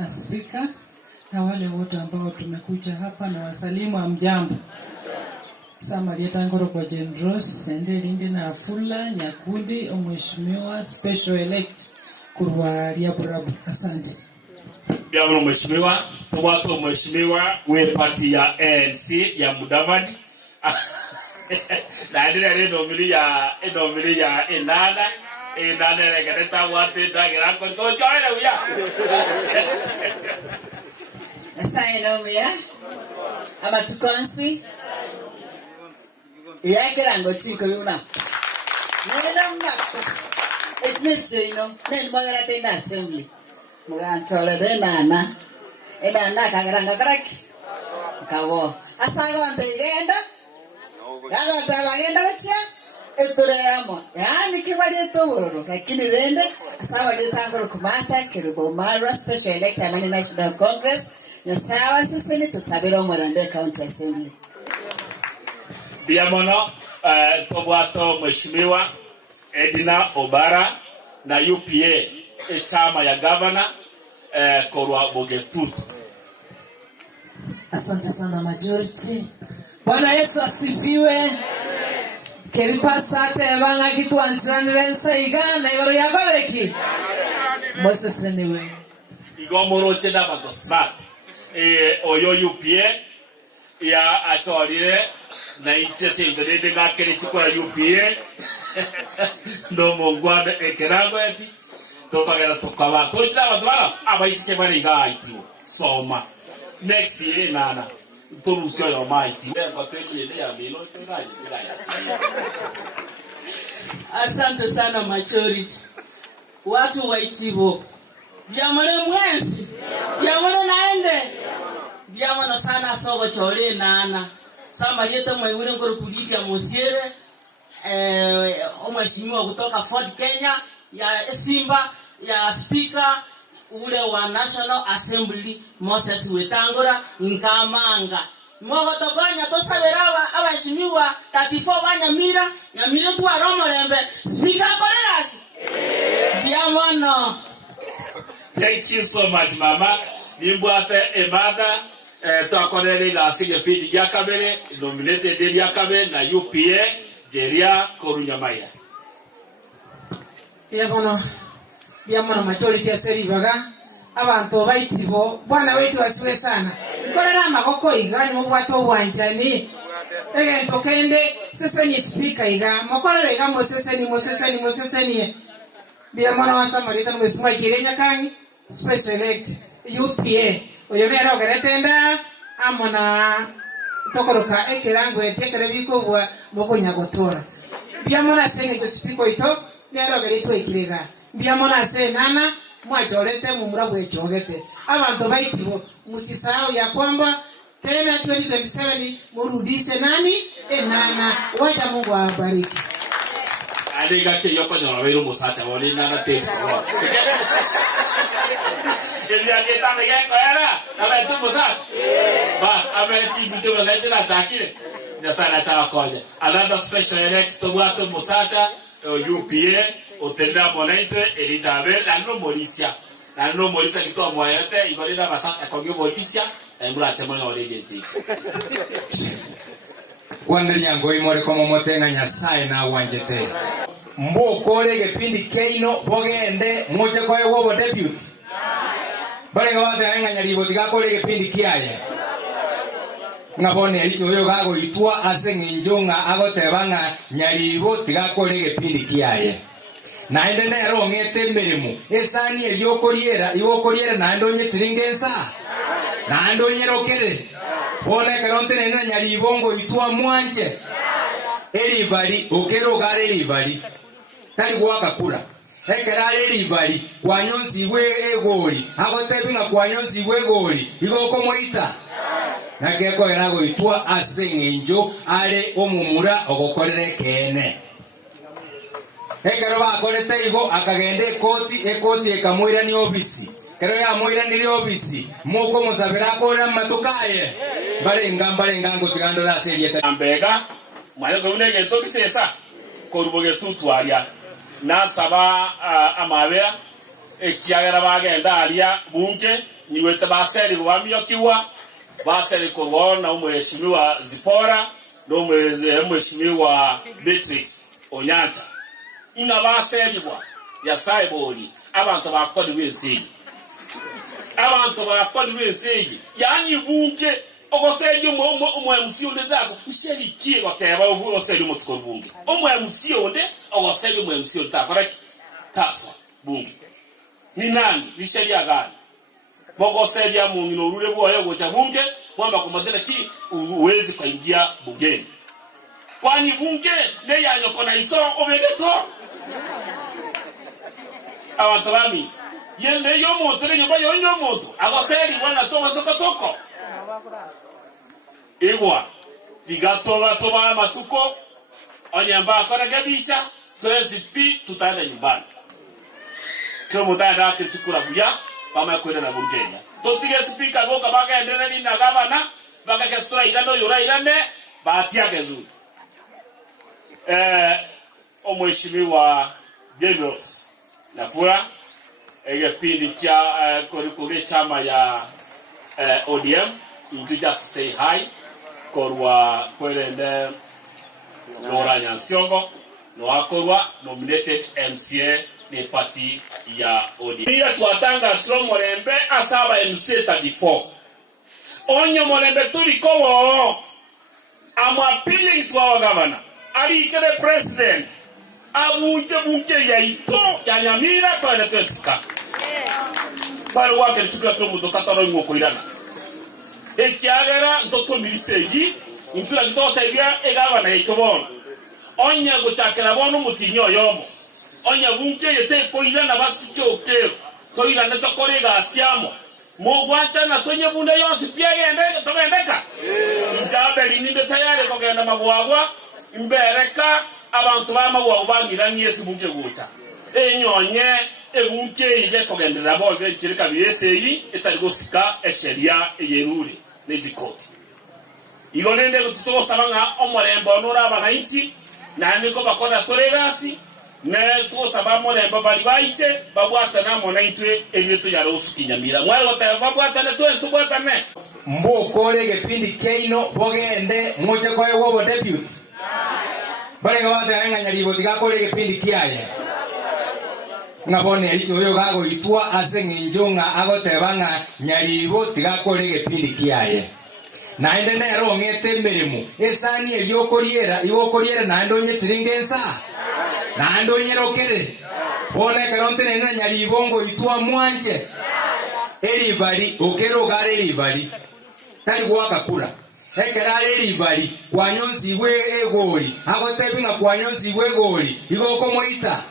na spika na wale wote ambao tumekuja hapa na wasalimu amjambo. Samarieta ngoro kwa Jendros, Sendelindi na Afula, Nyakundi, Mheshimiwa Special Elect Kurwa Liaburabu. Asante. Biamro Mheshimiwa, tuwato Mheshimiwa, we party ya ANC ya Mudavadi. Na ndile nomili ya Enana. Enana regereta wate dagira kwa tojoile uya. Asante nomia. Ama tukonsi. Yakirango chiko yuna. Nena mnako. Echmeche ino. Nena magara tena assembly. Muganchole de nana. Enana kagaranga karaki. Kawo. Asaga ante igenda. Yaga ante bagenda wachia. Etoreyamo. Yani kibali etoboro. Lakini rende. Asawa de tangoro kumata. Kirubo Mara Special Elect Amani National Congress. Nyasawa sisi ni tusabiro Murang'a County Assembly. Biamono, tuwato Mheshimiwa Edina Obara na UPA chama ya governor Korwa Bogetutu. Asante sana majority. Bwana Yesu asifiwe. Keripa sate banga kitu antiranensa igana yoro yakoreki. Moses anyway. Igomoro tena bato smart. Oyo UPA ya atorire na itese indorede ngakere chikora UPA. No mongwada ekerango eti. Tokagera tokawa. Toitira badwala abaisike bari gaitiwo. Soma. Next year nana. Torusio yo mighty. Ngo tekuyende ya milo tonaje tilaya. Asante sana majority. Watu waitivo. Biamole mwenzi. Biamole naende. Biamole sana sobo chole nana. Samarieta mwaiwire ngoro kulitia Mosiere. Mheshimiwa kutoka Fort Kenya ya Simba ya speaker ule wa National Assembly Moses Wetangula Nkamanga. Mwogo tokonya tosaberawa abashimiwa 34 banyamira nyamire tu aromo lembe speaker kolegas. Biamono. Thank you so much mama. Nimbwate emada twakorere ga sige pidi ya kabere nominated ya kabere na UPA Jeria Korunyamaya. Biamono majority aseri baga abantu baitibo bwana wetu asiwe sana. Nkorera magoko igani mu bwato bwanjani. Ege ntokende sese ni speaker iga mokorere iga Mosese ni Biamono wa Samarieta mwesimwa kirenya kanyi Special Elect UPA oyobera ogeretenda amona tokoroka ekerango etekere biko bwa mokonyagotora. Biamono asenge to speaker ito lero ogeretwa ikirega. Biamono asenana mwajorete mumura bwejogete abantu baitibo musisao ya kwamba tena 2027 murudise nani enana wacha Mungu awabariki. Aliga te yoko nyoro bero musata woni nana te ko. Elia ke ta mege ko era aba tu musata. Bas aba ti bitu na ndira takire. Na sana ta akoje. Another Special Elect to wato musata UPA otenda monente elitabe la no morisia kito moyete igorira basaka kongyo morisia emurate moyo origenti kwandeli yango imore komo motenga Nyasaye na wanjete mbokore gepindi keino bogende moje kwa yobo debut bare gawate anga nyaribo tigakore gepindi kiaye ngabone alicho yo gago itwa asenginjonga agotebanga nyaribo tigakore gepindi kiaye na ende nero ngete mirimo esani eliyokoriera igokoriera na ndo nyetiringensa na ndo nyerokere one karonte nena nyaribongo itwa mwanje elivari okero gare elivari tali gwaka kura ekerale elivari kwanyonzi we egori agotebinga kwanyonzi we egori igoko moita na geko erago itwa asengenjo ale omumura ogokorere kene ekero bakorete igo akagende ekoti ekamwira ni obisi kero ya mwira ni obisi moko musabira akora matukaye barenga ngo tigando la seriete ambega mwayo gone gento bisesa koruboge tutwaria na saba amabea ekiagera bagenda aria bunge niwete baseri rwamio kiwa baseri korona umheshimiwa Zipora no mheshimiwa Beatrice Onyanja inga baseri bwa ya saibori abantu bakodi wensi abantu bakodi wensi yani bunge ogoseje umu MC onde dazo usheri kie goteba obu oseje mutko bunge umu MC onde ogoseje umu MC onde takoraki tasa bunge ni nani ni sheria gani bogoseje mungu urure bwoyo gocha bunge kwamba kumadera ki uwezi kuingia bungeni kwani bunge ne yanyoko na iso obegeto abantu bami yende yo moto le nyoba yo moto agoseri wana toma sokotoko igwa tigatoba toba matuko onyamba akora gabisha twezi tutaenda nyumbani tomutada tukura buya bama kwenda na bungenya totige speaker boka baka endera ni na gavana baka kestra irano yura irane batia kezu omheshimiwa James Nafura kipindi cha kule chama ya ODM to just say hi korwa kwende Laura Nyansiongo no akorwa nominated MCA ni party ya ODM. Pia tuatanga strong Molembe asaba MC 34. Onyo Molembe tulikowo. I'm appealing to our governor. Ali the president. Bunge ya ito ya Nyamira kwa netesika. Kwa wake tuka tomu dokatoro ngoko irana. Ekiagera ndoko miliseji intura kitota ibya egava na itobona. Onya gutakira bono mutinyo yomo. Onya bunge yete ko irana basike okero. To irana to korega asiamo. Mo gwanta na tonye bunda yose pia gende to gendeka. Intabeli nimbe tayari ko genda mabwagwa imbereka abantu bamabwa ubangira nyesi bunge guta. Enyonye ebunke ije ko gendera bo gechirika biyeseyi etarigosika esheria yeruri nezikoti. Igonende kututo sabanga Omolembe onora abananchi na niko bakora toregasi na to sabamo Molembe bali baite babwata na monaitwe ebyeto yaro usukinyamira mwari babwata na to estubwata ne mbokore gepindi keino bogende moja kwa wobo debut bale gawate anganya libo tigakore gepindi kiaye ngabone alicho yo gago itwa asenginjonga agotebanga nyalibo tigakore gepindi kiaye naende nero ngete mirimo esani eliokoriera igokoriera naende onyetiringensa naende onyerokere one karonte nene nyalibongo itwa mwanje elivari okero gare elivari tali gwaka kura ekerare elivari kwanyonzi we egori agotebinga kwanyonzi we egori igoko moita